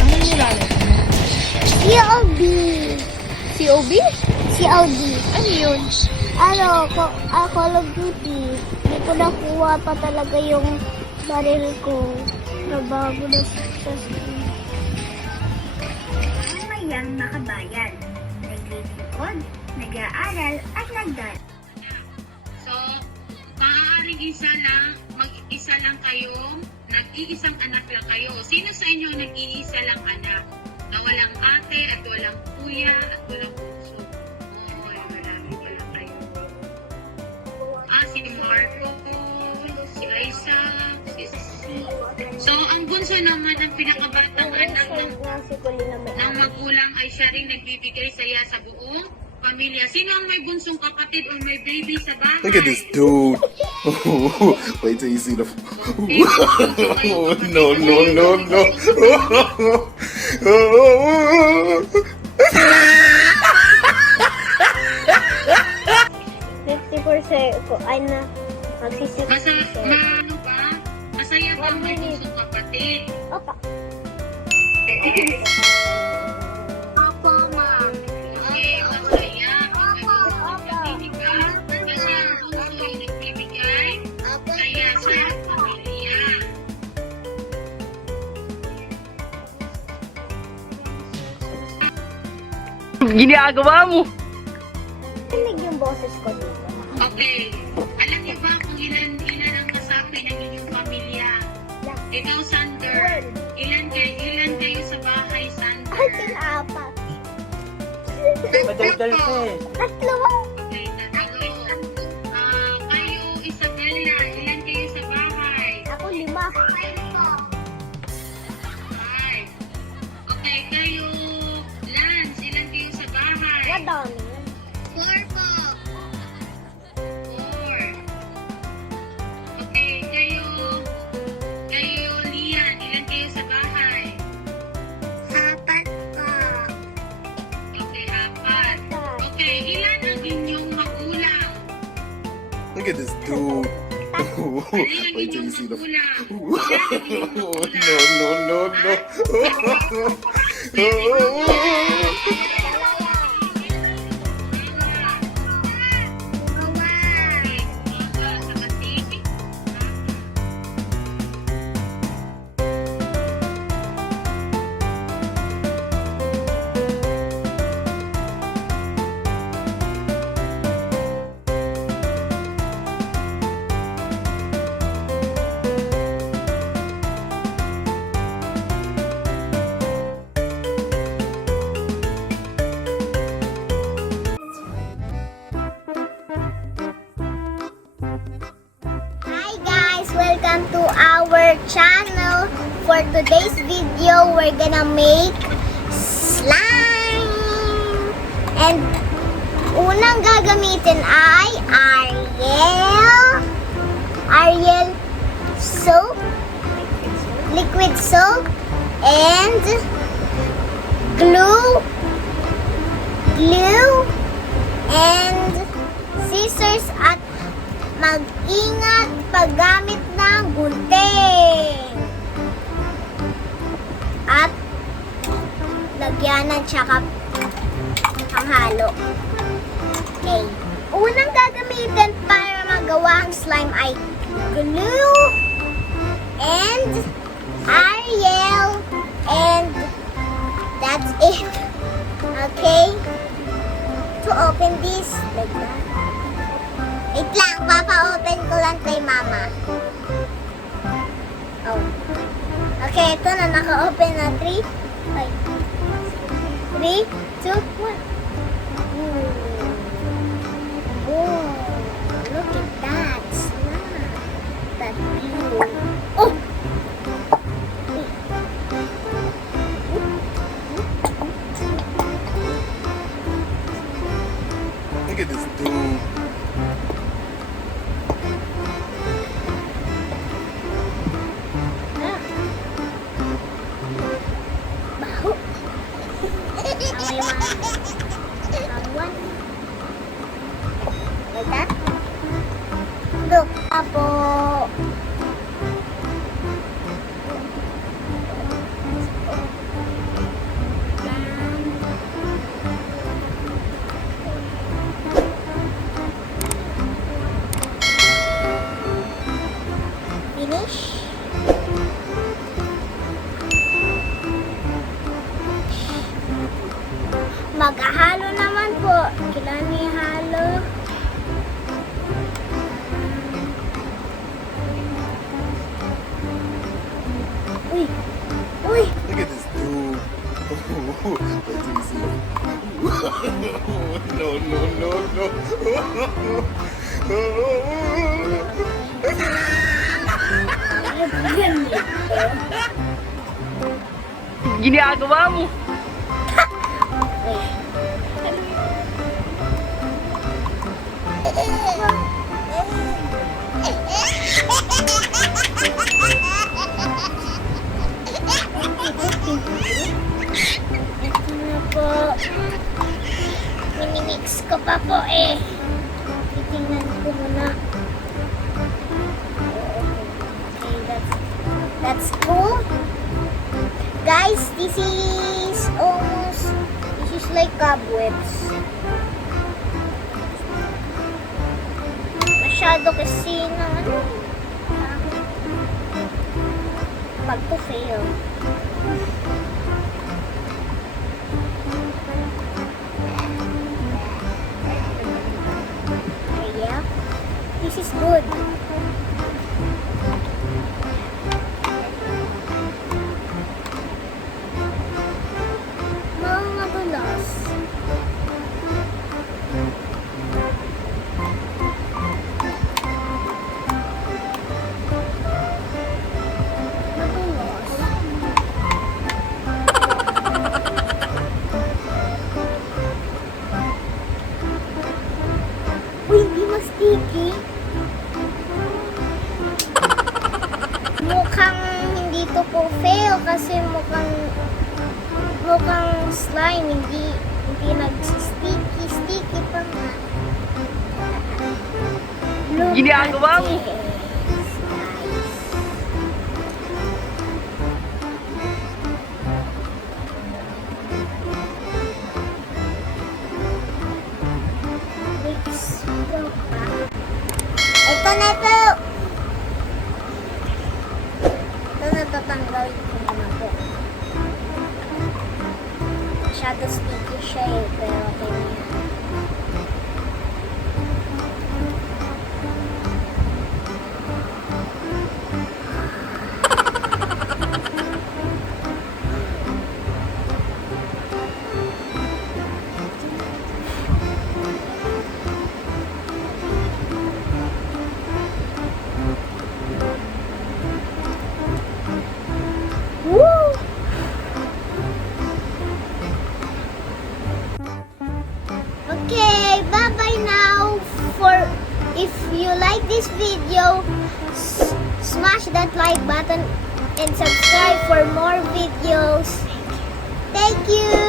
Ano nilalagay mo? COB. COB? COD. Ano yun? Call of Duty. Hindi ko nakuha pa talaga yung baril ko. Nabago na sa screen. Mamayang makabayan, naglilingkod, nag-aaral at nagdal. So, maaaring mag-isa lang kayo, nag-iisang anak lang kayo. Sino sa inyo nag-iisa lang anak? Na walang ate at walang kuya at walang bunso? Oo, marami pala kayo. Si Marco, si Liza, So, ang bunso naman ng pinakabatang anak ng magulang ay siya rin nagbibigay saya sa buong pamilya. Sino ang may bunsong kapatid o may baby sa bahay? Look at this dude. Wait till you see the. No, no, no, no. 50% ko ay na magsisip. Ano ba? Masaya ba ang may bunsong kapatid? Opa. Opo, ma'am. Okay, masaya. Kasi ang bunso ay nagbibigay saya sa pamilya. Ginagawa mo. Tinig yung boses ko dito. Okay. Alam niyo ba kung ilan ang kasapi ng inyong pamilya? Ikaw, Sander. Ilan kayo sa bahay, Sander? Ay, tinaapat. Madaldal ka eh. Tatlo. Okay, tatlo. Kayo, Isabella, ilan kayo sa bahay? Ako 5. Five. Okay, kayo, Lance, ilan kayo sa bahay? Madami. 4 po. Four. Okay, kayo, Lian, ilan kayo sa bahay? 4 po. Okay, 4. Okay, ilan ang inyong magulang? Look at this dude. Wait till you see the. No, no, no, no. Hi guys, welcome to our channel. For today's video, we're gonna make slime. And unang gagamitin ay Ariel soap, liquid soap, and glue, and scissors at mag-ingat paggamit ng gunting. At lagyanan tsaka panghalo. Okay. Unang gagamitin para magawa ang slime ay glue and Ariel, and that's it. Okay? To open this, like that. Wait lang, papa-open ko lang kay mama. Oh. Okay, ito na, naka-open na. 3, 2, 1. Oh, look at that. Snap. That glue. Oh! Look at this dude. Baho. Ang may mga Uy! Uy! Look at this dude. Wait till you see him. No, no, no, no. Ginagawa mo. Ito na po. Minimix ko pa po eh. Titingnan ko muna. Okay, that's cool. Guys, this is like cobwebs. Masyado kasi na ano. Pagpo-fail. Yeah, this is good. Mga dulas. Madulas. Uy, di mas sticky. Mukhang hindi to po fail kasi mukhang slime, hindi nagsisticky pa nga. Look Ginagawa at mo. this, guys. Mix ko pa. Ito na po! Ito na tatanggalin ko muna po. Masyado sticky siya eh, pero okay na yan. Woo! Okay, bye-bye now. If you like this video, smash that like button and subscribe for more videos. Thank you.